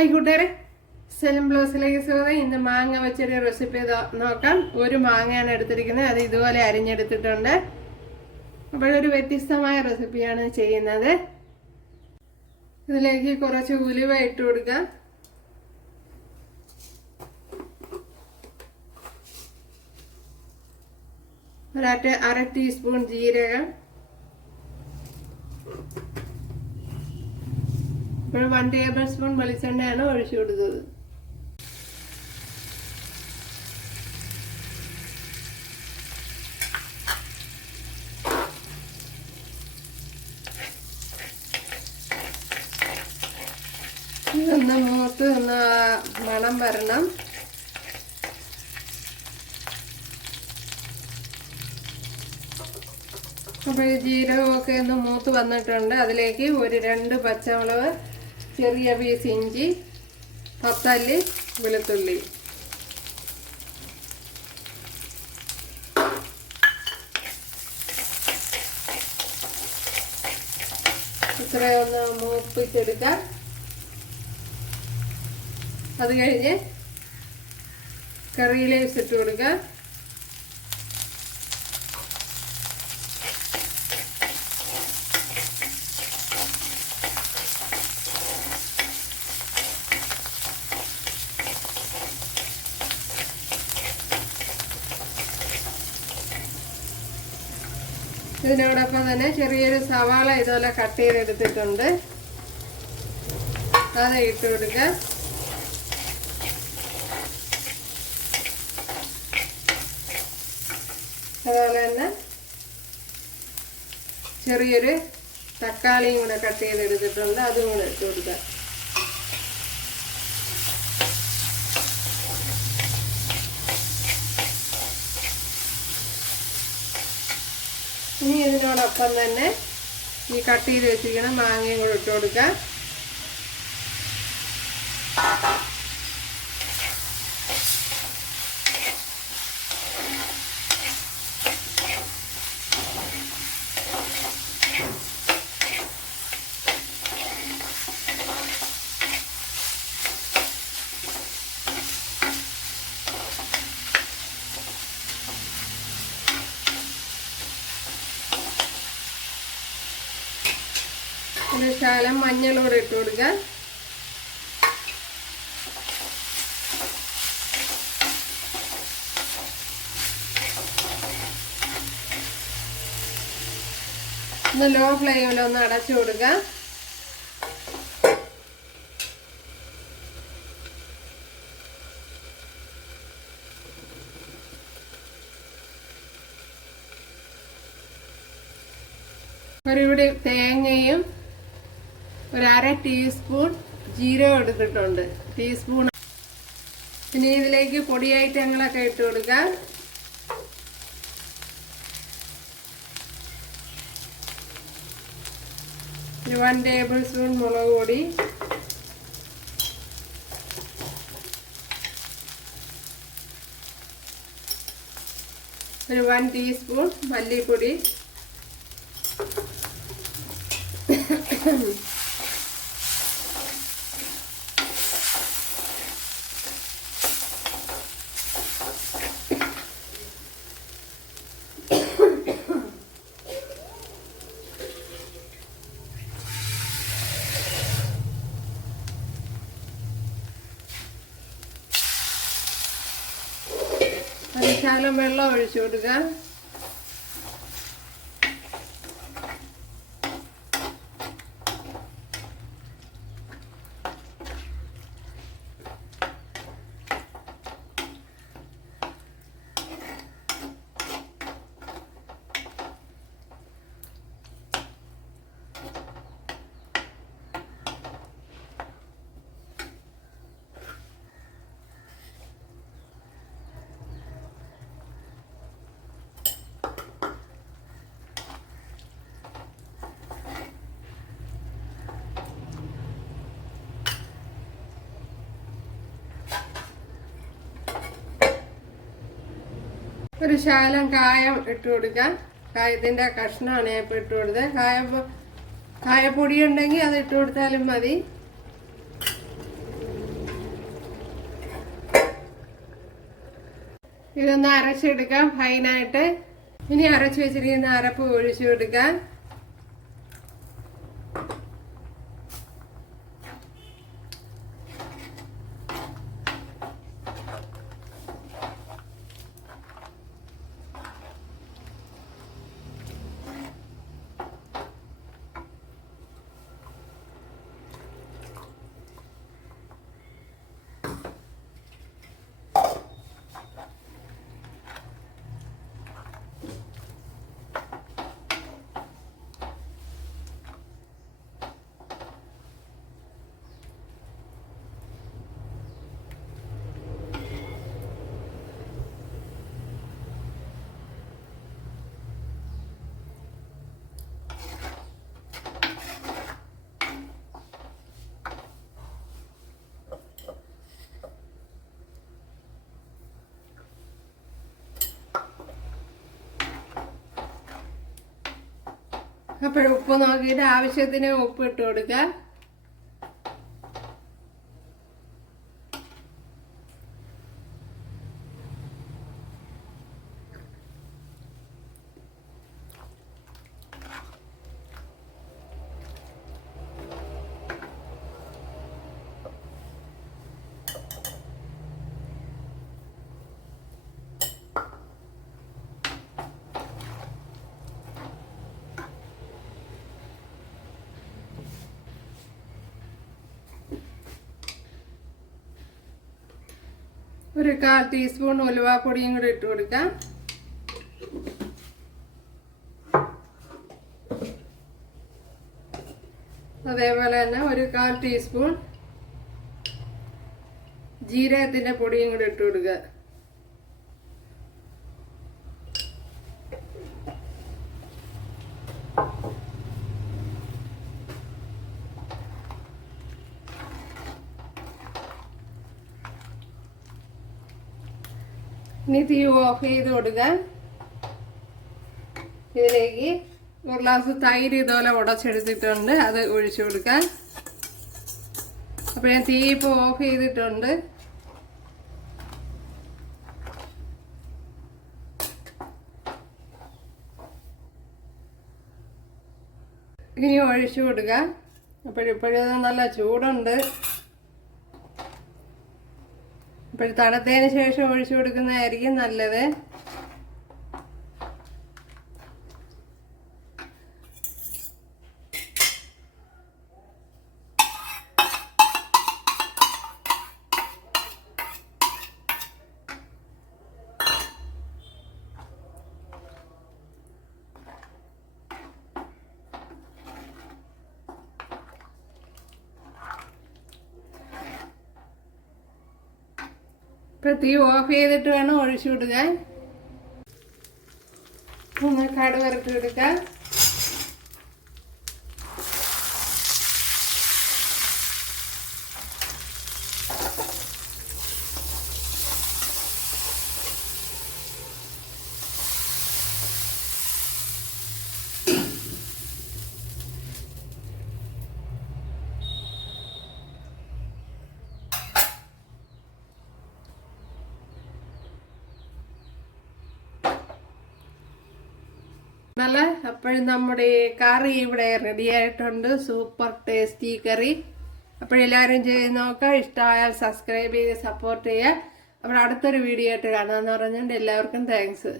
Hi കൂട്ടുകാരെ. സെലം ബ്ലൗസിലേക്ക് സ്വാഗതം. ഇന്ന് മാങ്ങ വെച്ചൊരു റെസിപ്പി നോക്കാം. ഒരു മാങ്ങയാണ് എടുത്തിരിക്കുന്നത്. അത് ഇതുപോലെ അരിഞ്ഞെടുത്തിട്ടുണ്ട്. അപ്പോഴൊരു വ്യത്യസ്തമായ റെസിപ്പിയാണ് ചെയ്യുന്നത്. ഇതിലേക്ക് കുറച്ച് ഉലുവ ഇട്ട് കൊടുക്കാം. ഒരറ്റ അര ടീസ്പൂൺ ജീരകം. ഇപ്പോൾ വൺ ടേബിൾ സ്പൂൺ വെളിച്ചെണ്ണയാണ് ഒഴിച്ചു കൊടുത്തത്. മൂത്ത് ഒന്ന് മണം വരണം. അപ്പോൾ ജീരകമൊക്കെ ഒന്ന് മൂത്ത് വന്നിട്ടുണ്ട്. അതിലേക്ക് ഒരു രണ്ട് പച്ചമുളക് ചെറിയ പീസ് ഇഞ്ചി പത്തല്ലി വെളുത്തുള്ളി. ഇത്രയൊന്ന് മൂപ്പിച്ചെടുക്കാം. അത് കഴിഞ്ഞ് കറിയിലേക്ക് ഇട്ട് കൊടുക്കാം. ഇതിനോടൊപ്പം തന്നെ ചെറിയൊരു സവാള ഇതുപോലെ കട്ട് ചെയ്തെടുത്തിട്ടുണ്ട്. അത് ഇട്ട് കൊടുക്കുക അതുപോലെ തന്നെ ചെറിയൊരു തക്കാളിയും കൂടെ കട്ട് ചെയ്തെടുത്തിട്ടുണ്ട്. അതും കൂടെ ഇട്ട് കൊടുക്കുക ഇനി ഇതിനോടൊപ്പം തന്നെ ഈ കട്ട് ചെയ്ത് വെച്ചിരിക്കുന്ന മാങ്ങയും കൂടെ ഇട്ട് കൊടുക്കാം. ശാലം മഞ്ഞളൂടെ ഇട്ട് കൊടുക്കുക. ഒന്ന് ലോ ഫ്ലെയിമിൽ ഒന്ന് അടച്ചു കൊടുക്കുക. ഒരു ഇവിടെ തേങ്ങയും ഒരു അര ടീസ്പൂൺ ജീരകം എടുത്തിട്ടുണ്ട്. ടീസ്പൂൺ പിന്നെ ഇതിലേക്ക് പൊടിഐറ്റങ്ങളൊക്കെ ഇട്ട് കൊടുക്കാം വൺ ടേബിൾ സ്പൂൺ മുളക് പൊടി. ഒരു വൺ ടീസ്പൂൺ മല്ലിപ്പൊടി. ശകലം വെള്ളം ഒഴിച്ചു ഒരു ശകലം കായം ഇട്ട് കൊടുക്കാം. കായത്തിന്റെ കഷ്ണമാണ് ഞാൻ ഇപ്പോൾ ഇട്ട് കൊടുത്തത്. കായ കായപ്പൊടി ഉണ്ടെങ്കിൽ അത് ഇട്ട് കൊടുത്താലും മതി. ഇതൊന്ന് അരച്ചെടുക്കാം ഫൈനായിട്ട്. ഇനി അരച്ച് വെച്ചിരിക്കുന്ന അരപ്പ് ഒഴിച്ചു കൊടുക്കാം. അപ്പോൾ ഉപ്പ് നോക്കിയിട്ട് ആവശ്യത്തിന് ഉപ്പ് ഇട്ട് കൊടുക്കുക ഒരു കാൽ ടീസ്പൂൺ ഉലുവാപ്പൊടിയും കൂടി ഇട്ട് കൊടുക്കാം. അതേപോലെ തന്നെ ഒരു കാൽ ടീസ്പൂൺ ജീരകത്തിന്റെ പൊടിയും കൂടി ഇട്ട് കൊടുക്കുക. ഇനി തീ ഓഫ് ചെയ്ത് കൊടുക്കാൻ ഇതിലേക്ക് ഒരു ഗ്ലാസ് തൈര് ഇതുപോലെ ഉടച്ചെടുത്തിട്ടുണ്ട്. അത് ഒഴിച്ചു കൊടുക്കാൻ അപ്പോൾ ഞാൻ തീ ഇപ്പോൾ ഓഫ് ചെയ്തിട്ടുണ്ട്. ഇനി ഒഴിച്ചു കൊടുക്കാം. അപ്പോഴിപ്പോഴും നല്ല ചൂടുണ്ട്. അപ്പോൾ തണുത്തതിന് ശേഷം ഒഴിച്ചു കൊടുക്കുന്നതായിരിക്കും നല്ലത്. ഇപ്പം തീ ഓഫ് ചെയ്തിട്ട് വേണം ഒഴിച്ചു വിടുക ഒന്ന് കടുവറുത്ത് കൊടുക്കാം. നല്ല. അപ്പോഴും നമ്മുടെ കറി ഇവിടെ റെഡി ആയിട്ടുണ്ട്. സൂപ്പർ ടേസ്റ്റി കറി. അപ്പോഴെല്ലാവരും ചെയ്ത് നോക്കുക. ഇഷ്ടമായാൽ സബ്സ്ക്രൈബ് ചെയ്ത് സപ്പോർട്ട് ചെയ്യുക. അപ്പോൾ അടുത്തൊരു വീഡിയോ ആയിട്ട് കാണാമെന്ന് പറഞ്ഞുകൊണ്ട് എല്ലാവർക്കും താങ്ക്സ്